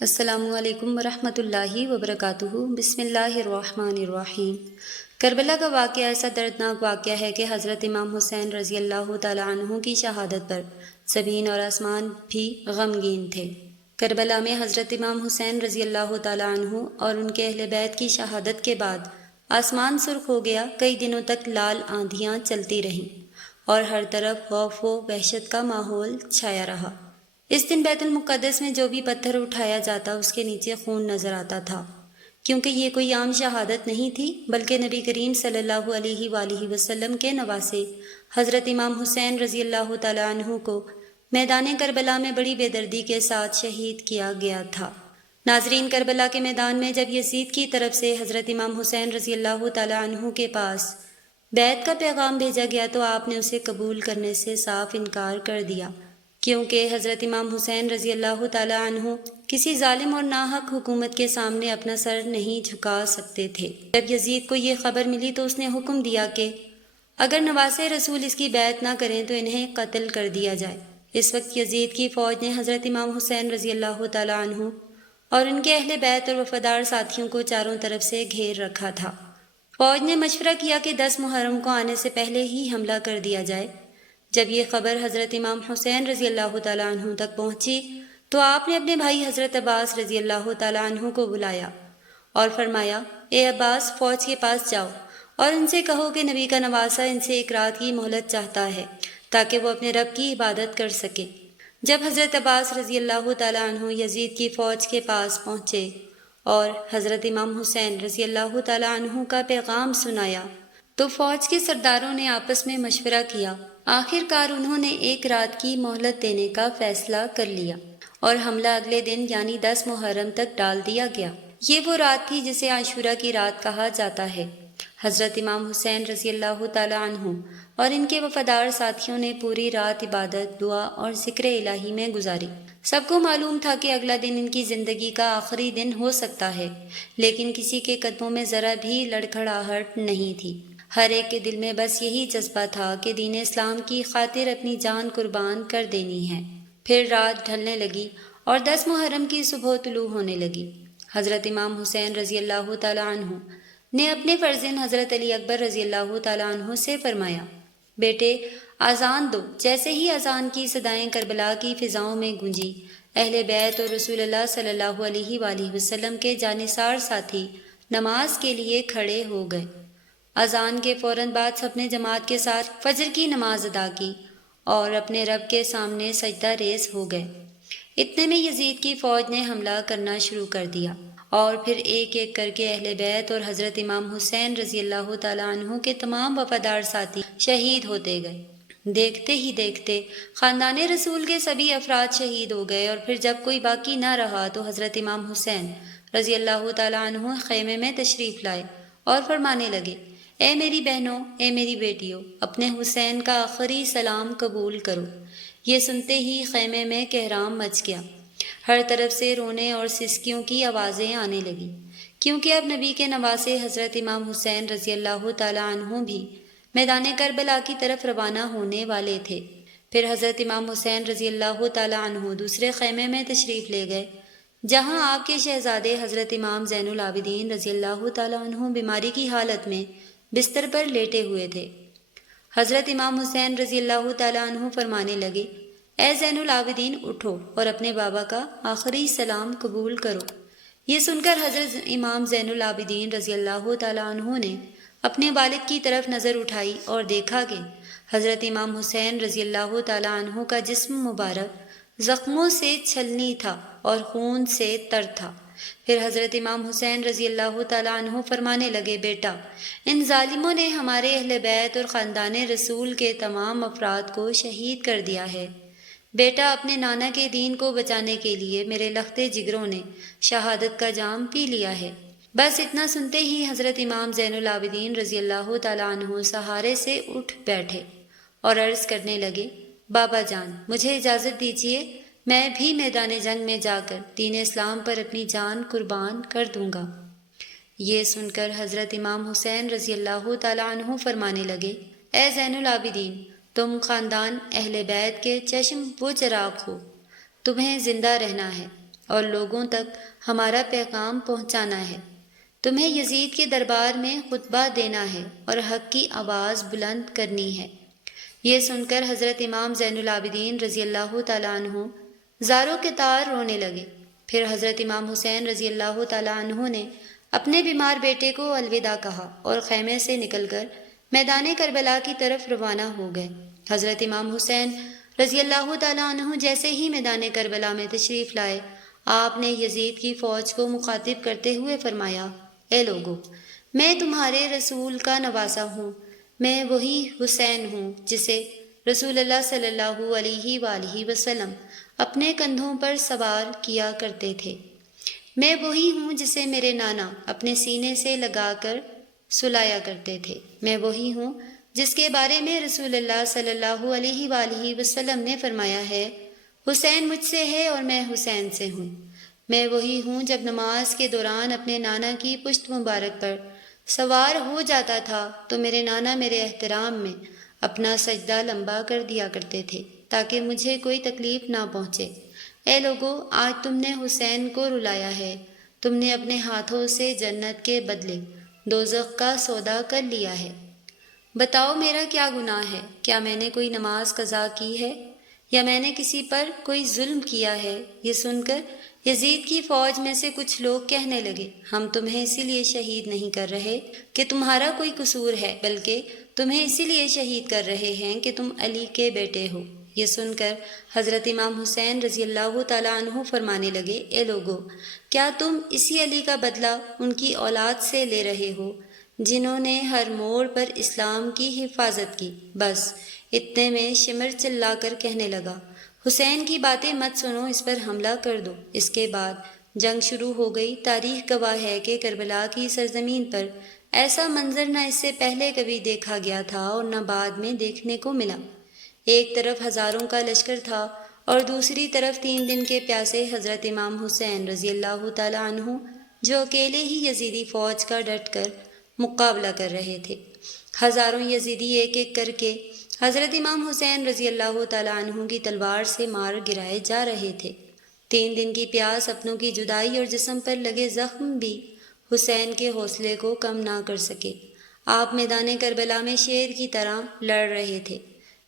السلام علیکم ورحمۃ اللہ وبرکاتہ۔ بسم اللہ الرحمن الرحیم۔ کربلا کا واقعہ ایسا دردناک واقعہ ہے کہ حضرت امام حسین رضی اللہ تعالیٰ عنہ کی شہادت پر زمین اور آسمان بھی غمگین تھے۔ کربلا میں حضرت امام حسین رضی اللہ تعالیٰ عنہ اور ان کے اہل بیت کی شہادت کے بعد آسمان سرخ ہو گیا۔ کئی دنوں تک لال آندھیاں چلتی رہیں اور ہر طرف خوف و وحشت کا ماحول چھایا رہا۔ اس دن بیت المقدس میں جو بھی پتھر اٹھایا جاتا اس کے نیچے خون نظر آتا تھا، کیونکہ یہ کوئی عام شہادت نہیں تھی بلکہ نبی کریم صلی اللہ علیہ وآلہ وسلم کے نواسے حضرت امام حسین رضی اللہ تعالیٰ عنہ کو میدان کربلا میں بڑی بے دردی کے ساتھ شہید کیا گیا تھا۔ ناظرین، کربلا کے میدان میں جب یزید کی طرف سے حضرت امام حسین رضی اللہ تعالیٰ عنہ کے پاس بیعت کا پیغام بھیجا گیا تو آپ نے اسے قبول کرنے سے صاف انکار کر دیا، کیونکہ حضرت امام حسین رضی اللہ تعالیٰ عنہ کسی ظالم اور ناحق حکومت کے سامنے اپنا سر نہیں جھکا سکتے تھے۔ جب یزید کو یہ خبر ملی تو اس نے حکم دیا کہ اگر نواسے رسول اس کی بیعت نہ کریں تو انہیں قتل کر دیا جائے۔ اس وقت یزید کی فوج نے حضرت امام حسین رضی اللہ تعالیٰ عنہ اور ان کے اہل بیت اور وفادار ساتھیوں کو چاروں طرف سے گھیر رکھا تھا۔ فوج نے مشورہ کیا کہ 10 محرم کو آنے سے پہلے ہی حملہ کر دیا جائے۔ جب یہ خبر حضرت امام حسین رضی اللہ تعالیٰ عنہ تک پہنچی تو آپ نے اپنے بھائی حضرت عباس رضی اللہ تعالیٰ عنہ کو بلایا اور فرمایا، اے عباس، فوج کے پاس جاؤ اور ان سے کہو کہ نبی کا نواسہ ان سے ایک رات کی مہلت چاہتا ہے تاکہ وہ اپنے رب کی عبادت کر سکے۔ جب حضرت عباس رضی اللہ تعالیٰ عنہ یزید کی فوج کے پاس پہنچے اور حضرت امام حسین رضی اللہ تعالیٰ عنہ کا پیغام سنایا تو فوج کے سرداروں نے آپس میں مشورہ کیا۔ آخر کار انہوں نے ایک رات کی مہلت دینے کا فیصلہ کر لیا اور حملہ اگلے دن یعنی 10 محرم تک ڈال دیا گیا۔ یہ وہ رات تھی جسے عاشورہ کی رات کہا جاتا ہے۔ حضرت امام حسین رضی اللہ تعالیٰ عنہ اور ان کے وفادار ساتھیوں نے پوری رات عبادت، دعا اور ذکر الہی میں گزاری۔ سب کو معلوم تھا کہ اگلا دن ان کی زندگی کا آخری دن ہو سکتا ہے، لیکن کسی کے قدموں میں ذرا بھی لڑکھڑاہٹ نہیں تھی۔ ہر ایک کے دل میں بس یہی جذبہ تھا کہ دین اسلام کی خاطر اپنی جان قربان کر دینی ہے۔ پھر رات ڈھلنے لگی اور 10 محرم کی صبح طلوع ہونے لگی۔ حضرت امام حسین رضی اللہ تعالیٰ عنہ نے اپنے فرزند حضرت علی اکبر رضی اللہ تعالیٰ عنہ سے فرمایا، بیٹے اذان دو۔ جیسے ہی اذان کی صدائیں کربلا کی فضاؤں میں گونجی، اہل بیت اور رسول اللہ صلی اللہ علیہ وآلہ وسلم کے جانثار ساتھی نماز کے لیے کھڑے ہو گئے۔ اذان کے فوراً بعد سب نے جماعت کے ساتھ فجر کی نماز ادا کی اور اپنے رب کے سامنے سجدہ ریز ہو گئے۔ اتنے میں یزید کی فوج نے حملہ کرنا شروع کر دیا اور پھر ایک ایک کر کے اہل بیت اور حضرت امام حسین رضی اللہ تعالیٰ عنہ کے تمام وفادار ساتھی شہید ہوتے گئے۔ دیکھتے ہی دیکھتے خاندان رسول کے سبھی افراد شہید ہو گئے اور پھر جب کوئی باقی نہ رہا تو حضرت امام حسین رضی اللہ تعالیٰ عنہ خیمے میں تشریف لائے اور فرمانے لگے، اے میری بہنوں، اے میری بیٹیوں، اپنے حسین کا آخری سلام قبول کرو۔ یہ سنتے ہی خیمے میں کہرام مچ گیا۔ ہر طرف سے رونے اور سسکیوں کی آوازیں آنے لگیں، کیونکہ اب نبی کے نواسے حضرت امام حسین رضی اللہ تعالیٰ عنہ بھی میدان کربلا کی طرف روانہ ہونے والے تھے۔ پھر حضرت امام حسین رضی اللہ تعالیٰ عنہ دوسرے خیمے میں تشریف لے گئے، جہاں آپ کے شہزادے حضرت امام زین العابدین رضی اللہ تعالیٰ عنہ بیماری کی حالت میں بستر پر لیٹے ہوئے تھے۔ حضرت امام حسین رضی اللہ تعالیٰ عنہ فرمانے لگے، اے زین العابدین، اٹھو اور اپنے بابا کا آخری سلام قبول کرو۔ یہ سن کر حضرت امام زین العابدین رضی اللہ تعالیٰ عنہ نے اپنے والد کی طرف نظر اٹھائی اور دیکھا کہ حضرت امام حسین رضی اللہ تعالیٰ عنہ کا جسم مبارک زخموں سے چھلنی تھا اور خون سے تر تھا۔ پھر حضرت امام حسین رضی اللہ تعالیٰ عنہ فرمانے لگے، بیٹا، ان ظالموں نے ہمارے اہل بیت اور خاندان رسول کے تمام افراد کو شہید کر دیا ہے۔ بیٹا، اپنے نانا کے دین کو بچانے کے لیے میرے لختے جگروں نے شہادت کا جام پی لیا ہے۔ بس اتنا سنتے ہی حضرت امام زین العابدین رضی اللہ تعالیٰ عنہ سہارے سے اٹھ بیٹھے اور عرض کرنے لگے، بابا جان، مجھے اجازت دیجیے، میں بھی میدان جنگ میں جا کر دین اسلام پر اپنی جان قربان کر دوں گا۔ یہ سن کر حضرت امام حسین رضی اللہ تعالیٰ عنہ فرمانے لگے، اے زین العابدین، تم خاندان اہل بیت کے چشم و چراغ ہو، تمہیں زندہ رہنا ہے۔ اور لوگوں تک ہمارا پیغام پہنچانا ہے۔ تمہیں یزید کے دربار میں خطبہ دینا ہے اور حق کی آواز بلند کرنی ہے۔ یہ سن کر حضرت امام زین العابدین رضی اللہ تعالیٰ عنہ زاروں کے تار رونے لگے۔ پھر حضرت امام حسین رضی اللہ تعالیٰ عنہ نے اپنے بیمار بیٹے کو الوداع کہا اور خیمے سے نکل کر میدان کربلا کی طرف روانہ ہو گئے۔ حضرت امام حسین رضی اللہ تعالیٰ عنہ جیسے ہی میدان کربلا میں تشریف لائے، آپ نے یزید کی فوج کو مخاطب کرتے ہوئے فرمایا، اے لوگو، میں تمہارے رسول کا نواسہ ہوں، میں وہی حسین ہوں جسے رسول اللہ صلی اللہ علیہ وآلہ وسلم اپنے کندھوں پر سوار کیا کرتے تھے۔ میں وہی ہوں جسے میرے نانا اپنے سینے سے لگا کر سلایا کرتے تھے۔ میں وہی ہوں جس کے بارے میں رسول اللہ صلی اللہ علیہ وآلہ وسلم نے فرمایا ہے، حسین مجھ سے ہے اور میں حسین سے ہوں۔ میں وہی ہوں جب نماز کے دوران اپنے نانا کی پشت مبارک پر سوار ہو جاتا تھا تو میرے نانا میرے احترام میں اپنا سجدہ لمبا کر دیا کرتے تھے تاکہ مجھے کوئی تکلیف نہ پہنچے۔ اے لوگو، آج تم نے حسین کو رلایا ہے، تم نے اپنے ہاتھوں سے جنت کے بدلے دوزخ کا سودا کر لیا ہے۔ بتاؤ میرا کیا گناہ ہے؟ کیا میں نے کوئی نماز قضا کی ہے یا میں نے کسی پر کوئی ظلم کیا ہے؟ یہ سن کر یزید کی فوج میں سے کچھ لوگ کہنے لگے، ہم تمہیں اسی لیے شہید نہیں کر رہے کہ تمہارا کوئی قصور ہے، بلکہ تمہیں اسی لیے شہید کر رہے ہیں کہ تم علی کے بیٹے ہو۔ یہ سن کر حضرت امام حسین رضی اللہ تعالیٰ عنہ فرمانے لگے، اے لوگو، کیا تم اسی علی کا بدلہ ان کی اولاد سے لے رہے ہو جنہوں نے ہر موڑ پر اسلام کی حفاظت کی؟ بس اتنے میں شمر چلا کر کہنے لگا، حسین کی باتیں مت سنو، اس پر حملہ کر دو۔ اس کے بعد جنگ شروع ہو گئی۔ تاریخ گواہ ہے کہ کربلا کی سرزمین پر ایسا منظر نہ اس سے پہلے کبھی دیکھا گیا تھا اور نہ بعد میں دیکھنے کو ملا۔ ایک طرف ہزاروں کا لشکر تھا اور دوسری طرف 3 دن کے پیاسے حضرت امام حسین رضی اللہ تعالیٰ عنہ جو اکیلے ہی یزیدی فوج کا ڈٹ کر مقابلہ کر رہے تھے۔ ہزاروں یزیدی ایک ایک کر کے حضرت امام حسین رضی اللہ تعالیٰ عنہ کی تلوار سے مار گرائے جا رہے تھے۔ 3 دن کی پیاس، اپنوں کی جدائی اور جسم پر لگے زخم بھی حسین کے حوصلے کو کم نہ کر سکے۔ آپ میدان کربلا میں شیر کی طرح لڑ رہے تھے،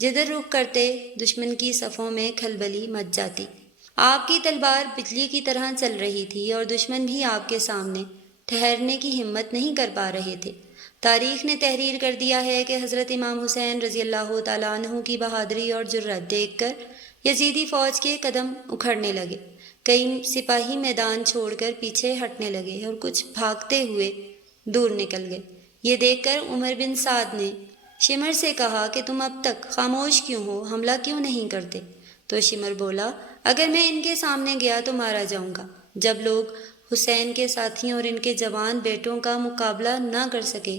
جدھر رخ کرتے دشمن کی صفوں میں کھلبلی مچ جاتی۔ آپ کی تلوار بجلی کی طرح چل رہی تھی اور دشمن بھی آپ کے سامنے ٹھہرنے کی ہمت نہیں کر پا رہے تھے۔ تاریخ نے تحریر کر دیا ہے کہ حضرت امام حسین رضی اللہ تعالیٰ عنہ کی بہادری اور جرأت دیکھ کر یزیدی فوج کے قدم اکھڑنے لگے۔ کئی سپاہی میدان چھوڑ کر پیچھے ہٹنے لگے اور کچھ بھاگتے ہوئے دور نکل گئے۔ یہ دیکھ کر عمر بن سعد نے شمر سے کہا کہ تم اب تک خاموش کیوں ہو، حملہ کیوں نہیں کرتے؟ تو شمر بولا، اگر میں ان کے سامنے گیا تو مارا جاؤں گا۔ جب لوگ حسین کے ساتھیوں اور ان کے جوان بیٹوں کا مقابلہ نہ کر سکے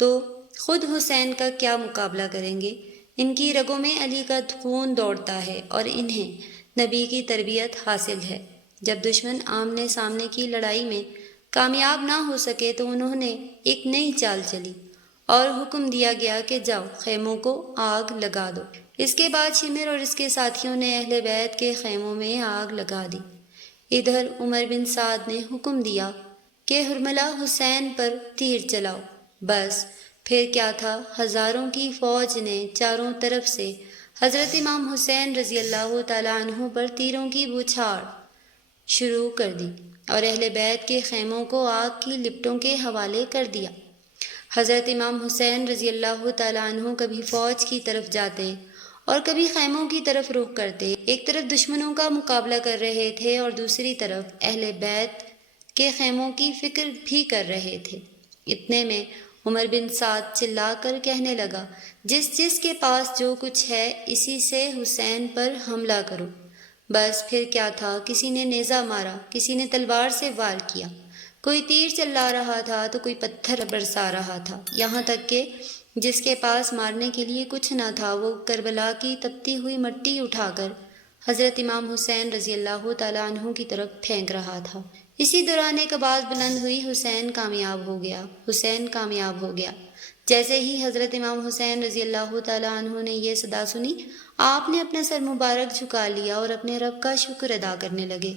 تو خود حسین کا کیا مقابلہ کریں گے؟ ان کی رگوں میں علی کا خون دوڑتا ہے اور انہیں نبی کی تربیت حاصل ہے۔ جب دشمن آمنے سامنے کی لڑائی میں کامیاب نہ ہو سکے تو انہوں نے ایک نئی چال چلی اور حکم دیا گیا کہ جاؤ خیموں کو آگ لگا دو۔ اس کے بعد شمر اور اس کے ساتھیوں نے اہل بیت کے خیموں میں آگ لگا دی۔ ادھر عمر بن سعد نے حکم دیا کہ حرملہ حسین پر تیر چلاؤ۔ بس پھر کیا تھا، ہزاروں کی فوج نے چاروں طرف سے حضرت امام حسین رضی اللہ تعالیٰ عنہ پر تیروں کی بوچھاڑ شروع کر دی اور اہل بیت کے خیموں کو آگ کی لپٹوں کے حوالے کر دیا۔ حضرت امام حسین رضی اللہ تعالیٰ عنہ کبھی فوج کی طرف جاتے اور کبھی خیموں کی طرف رخ کرتے۔ ایک طرف دشمنوں کا مقابلہ کر رہے تھے اور دوسری طرف اہل بیت کے خیموں کی فکر بھی کر رہے تھے۔ اتنے میں عمر بن سعد چلا کر کہنے لگا، جس کے پاس جو کچھ ہے اسی سے حسین پر حملہ کرو۔ بس پھر کیا تھا، کسی نے نیزہ مارا، کسی نے تلوار سے وار کیا، کوئی تیر چلا رہا تھا تو کوئی پتھر برسا رہا تھا، یہاں تک کہ جس کے پاس مارنے کے لیے کچھ نہ تھا وہ کربلا کی تپتی ہوئی مٹی اٹھا کر حضرت امام حسین رضی اللہ تعالیٰ عنہ کی طرف پھینک رہا تھا۔ اسی دوران ایک آواز بلند ہوئی، حسین کامیاب ہو گیا، حسین کامیاب ہو گیا۔ جیسے ہی حضرت امام حسین رضی اللہ تعالیٰ عنہ نے یہ صدا سنی، آپ نے اپنا سر مبارک جھکا لیا اور اپنے رب کا شکر ادا کرنے لگے۔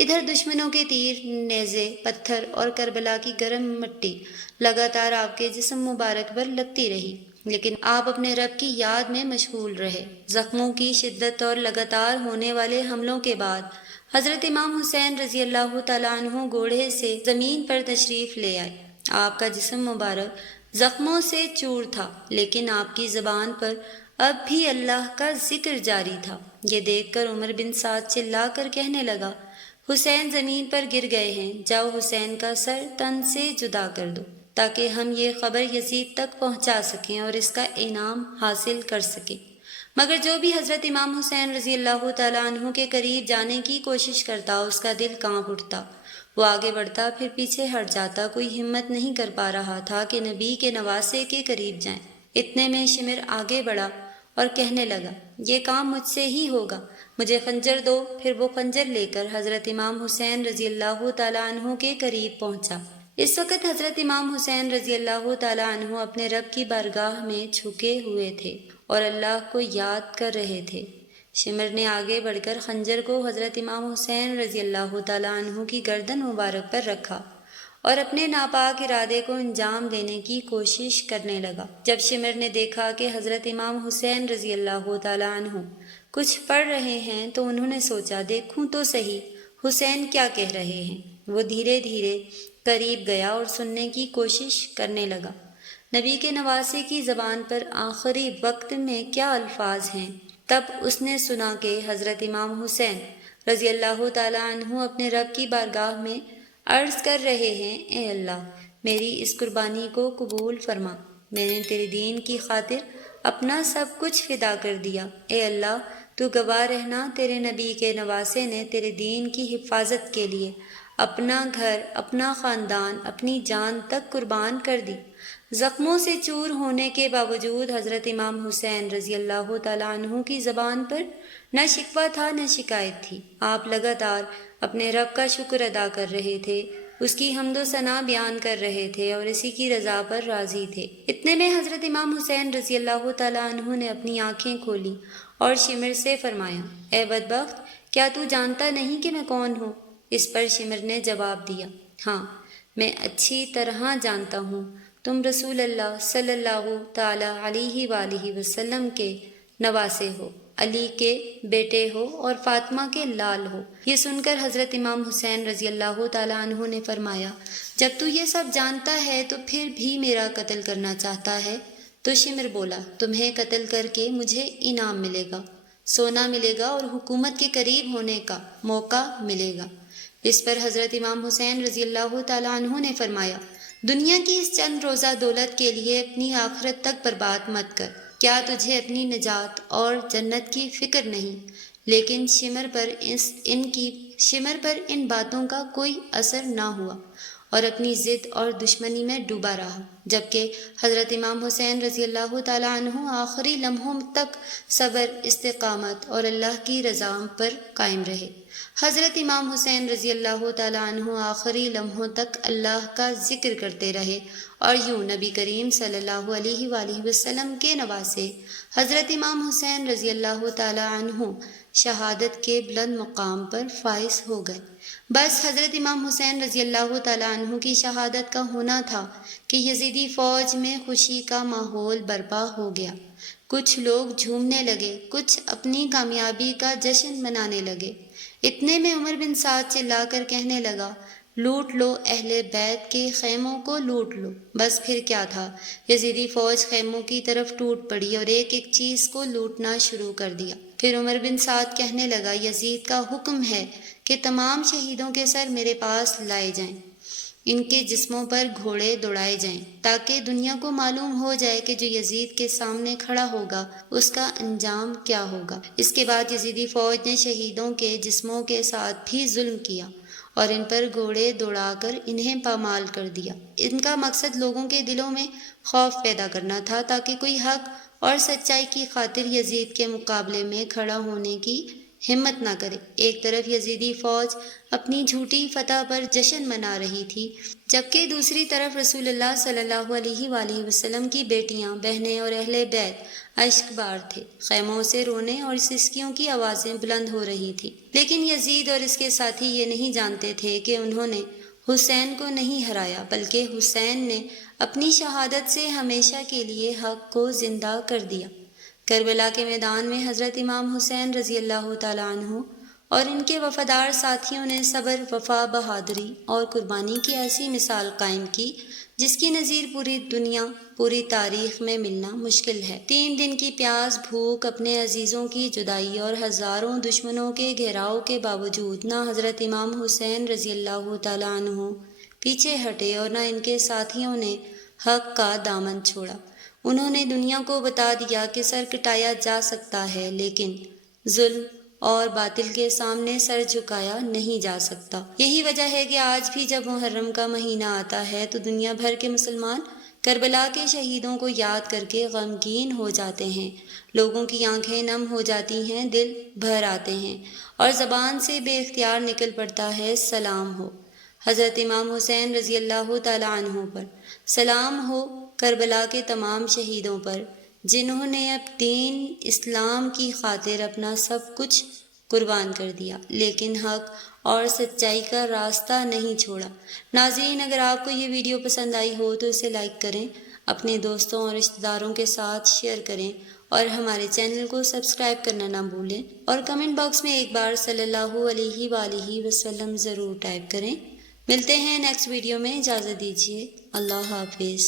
ادھر دشمنوں کے تیر، نیزے، پتھر اور کربلا کی گرم مٹی لگاتار آپ کے جسم مبارک پر لگتی رہی، لیکن آپ اپنے رب کی یاد میں مشغول رہے۔ زخموں کی شدت اور لگاتار ہونے والے حملوں کے بعد حضرت امام حسین رضی اللہ تعالیٰ عنہ گھوڑے سے زمین پر تشریف لے آئے۔ آپ کا جسم مبارک زخموں سے چور تھا، لیکن آپ کی زبان پر اب بھی اللہ کا ذکر جاری تھا۔ یہ دیکھ کر عمر بن سعد چلا کر کہنے لگا، حسین زمین پر گر گئے ہیں، جاؤ حسین کا سر تن سے جدا کر دو تاکہ ہم یہ خبر یزید تک پہنچا سکیں اور اس کا انعام حاصل کر سکیں۔ مگر جو بھی حضرت امام حسین رضی اللہ تعالیٰ عنہ کے قریب جانے کی کوشش کرتا، اس کا دل کانپ اٹھتا، وہ آگے بڑھتا پھر پیچھے ہٹ جاتا، کوئی ہمت نہیں کر پا رہا تھا کہ نبی کے نواسے کے قریب جائیں۔ اتنے میں شمر آگے بڑھا اور کہنے لگا، یہ کام مجھ سے ہی ہوگا، مجھے خنجر دو۔ پھر وہ خنجر لے کر حضرت امام حسین رضی اللہ تعالیٰ عنہ کے قریب پہنچا۔ اس وقت حضرت امام حسین رضی اللہ تعالیٰ عنہ اپنے رب کی بارگاہ میں جھکے ہوئے تھے اور اللہ کو یاد کر رہے تھے۔ شمر نے آگے بڑھ کر خنجر کو حضرت امام حسین رضی اللہ تعالیٰ عنہ کی گردن مبارک پر رکھا اور اپنے ناپاک ارادے کو انجام دینے کی کوشش کرنے لگا۔ جب شمر نے دیکھا کہ حضرت امام حسین رضی اللہ تعالیٰ عنہ کچھ پڑھ رہے ہیں تو انہوں نے سوچا، دیکھوں تو صحیح حسین کیا کہہ رہے ہیں۔ وہ دھیرے دھیرے قریب گیا اور سننے کی کوشش کرنے لگا، نبی کے نواسے کی زبان پر آخری وقت میں کیا الفاظ ہیں۔ تب اس نے سنا کہ حضرت امام حسین رضی اللہ تعالیٰ عنہ اپنے رب کی بارگاہ میں عرض کر رہے ہیں، اے اللہ، میری اس قربانی کو قبول فرما، میں نے تیرے دین کی خاطر اپنا سب کچھ فدا کر دیا۔ اے اللہ، تو گواہ رہنا، تیرے نبی کے نواسے نے تیرے دین کی حفاظت کے لیے اپنا گھر، اپنا خاندان، اپنی جان تک قربان کر دی۔ زخموں سے چور ہونے کے باوجود حضرت امام حسین رضی اللہ تعالیٰ عنہ کی زبان پر نہ شکوہ تھا نہ شکایت تھی۔ آپ لگاتار اپنے رب کا شکر ادا کر رہے تھے، اس کی حمد و ثنا بیان کر رہے تھے اور اسی کی رضا پر راضی تھے۔ اتنے میں حضرت امام حسین رضی اللہ تعالیٰ عنہ نے اپنی آنکھیں کھولی اور شمر سے فرمایا، اے بدبخت، کیا تو جانتا نہیں کہ میں کون ہوں؟ اس پر شمر نے جواب دیا، ہاں، میں اچھی طرح جانتا ہوں، تم رسول اللہ صلی اللہ تعالیٰ علیہ وآلہ وسلم کے نواسے ہو، علی کے بیٹے ہو اور فاطمہ کے لال ہو۔ یہ سن کر حضرت امام حسین رضی اللہ تعالیٰ عنہ نے فرمایا، جب تو یہ سب جانتا ہے تو پھر بھی میرا قتل کرنا چاہتا ہے؟ تو شمر بولا، تمہیں قتل کر کے مجھے انعام ملے گا، سونا ملے گا اور حکومت کے قریب ہونے کا موقع ملے گا۔ اس پر حضرت امام حسین رضی اللہ تعالیٰ عنہ نے فرمایا، دنیا کی اس چند روزہ دولت کے لیے اپنی آخرت تک برباد مت کر۔ کیا تجھے اپنی نجات اور جنت کی فکر نہیں؟ لیکن شمر پر ان باتوں کا کوئی اثر نہ ہوا اور اپنی ضد اور دشمنی میں ڈوبا رہا، جبکہ حضرت امام حسین رضی اللہ تعالیٰ عنہ آخری لمحوں تک صبر، استقامت اور اللہ کی رضا پر قائم رہے۔ حضرت امام حسین رضی اللہ تعالیٰ عنہ آخری لمحوں تک اللہ کا ذکر کرتے رہے اور یوں نبی کریم صلی اللہ علیہ وآلہ وسلم کے نواسے حضرت امام حسین رضی اللہ تعالیٰ عنہ شہادت کے بلند مقام پر فائز ہو گئے۔ بس حضرت امام حسین رضی اللہ تعالیٰ عنہ کی شہادت کا ہونا تھا کہ یزیدی فوج میں خوشی کا ماحول برپا ہو گیا۔ کچھ لوگ جھومنے لگے، کچھ اپنی کامیابی کا جشن منانے لگے۔ اتنے میں عمر بن سعد چلا کر کہنے لگا، لوٹ لو، اہل بیت کے خیموں کو لوٹ لو۔ بس پھر کیا تھا، یزیدی فوج خیموں کی طرف ٹوٹ پڑی اور ایک ایک چیز کو لوٹنا شروع کر دیا۔ پھر عمر بن سعد کہنے لگا، یزید کا حکم ہے کہ تمام شہیدوں کے سر میرے پاس لائے جائیں، ان کے جسموں پر گھوڑے دوڑائے جائیں، تاکہ دنیا کو معلوم ہو جائے کہ جو یزید کے سامنے کھڑا ہوگا اس کا انجام کیا ہوگا۔ اس کے بعد یزیدی فوج نے شہیدوں کے جسموں کے ساتھ بھی ظلم کیا اور ان پر گھوڑے دوڑا کر انہیں پامال کر دیا۔ ان کا مقصد لوگوں کے دلوں میں خوف پیدا کرنا تھا تاکہ کوئی حق اور سچائی کی خاطر یزید کے مقابلے میں کھڑا ہونے کی ہمت نہ کرے۔ ایک طرف یزیدی فوج اپنی جھوٹی فتح پر جشن منا رہی تھی، جبکہ دوسری طرف رسول اللہ صلی اللہ علیہ وآلہ وسلم کی بیٹیاں، بہنیں اور اہل بیت اشک بار تھے۔ خیموں سے رونے اور سسکیوں کی آوازیں بلند ہو رہی تھیں، لیکن یزید اور اس کے ساتھی یہ نہیں جانتے تھے کہ انہوں نے حسین کو نہیں ہرایا، بلکہ حسین نے اپنی شہادت سے ہمیشہ کے لیے حق کو زندہ کر دیا۔ کربلا کے میدان میں حضرت امام حسین رضی اللہ تعالیٰ عنہ اور ان کے وفادار ساتھیوں نے صبر، وفا، بہادری اور قربانی کی ایسی مثال قائم کی جس کی نظیر پوری دنیا، پوری تاریخ میں ملنا مشکل ہے۔ 3 دن کی پیاس، بھوک، اپنے عزیزوں کی جدائی اور ہزاروں دشمنوں کے گھیراؤ کے باوجود نہ حضرت امام حسین رضی اللہ تعالیٰ عنہ پیچھے ہٹے اور نہ ان کے ساتھیوں نے حق کا دامن چھوڑا۔ انہوں نے دنیا کو بتا دیا کہ سر کٹایا جا سکتا ہے، لیکن ظلم اور باطل کے سامنے سر جھکایا نہیں جا سکتا۔ یہی وجہ ہے کہ آج بھی جب محرم کا مہینہ آتا ہے تو دنیا بھر کے مسلمان کربلا کے شہیدوں کو یاد کر کے غمگین ہو جاتے ہیں۔ لوگوں کی آنکھیں نم ہو جاتی ہیں، دل بھر آتے ہیں اور زبان سے بے اختیار نکل پڑتا ہے سلام ہو حضرت امام حسین رضی اللہ تعالیٰ عنہ پر، سلام ہو کربلا کے تمام شہیدوں پر جنہوں نے اب دین اسلام کی خاطر اپنا سب کچھ قربان کر دیا، لیکن حق اور سچائی کا راستہ نہیں چھوڑا۔ ناظرین، اگر آپ کو یہ ویڈیو پسند آئی ہو تو اسے لائک کریں، اپنے دوستوں اور رشتہ داروں کے ساتھ شیئر کریں اور ہمارے چینل کو سبسکرائب کرنا نہ بھولیں، اور کمنٹ باکس میں ایک بار صلی اللہ علیہ وآلہ وسلم ضرور ٹائپ کریں۔ ملتے ہیں نیکسٹ ویڈیو میں، اجازت دیجیے، اللہ حافظ۔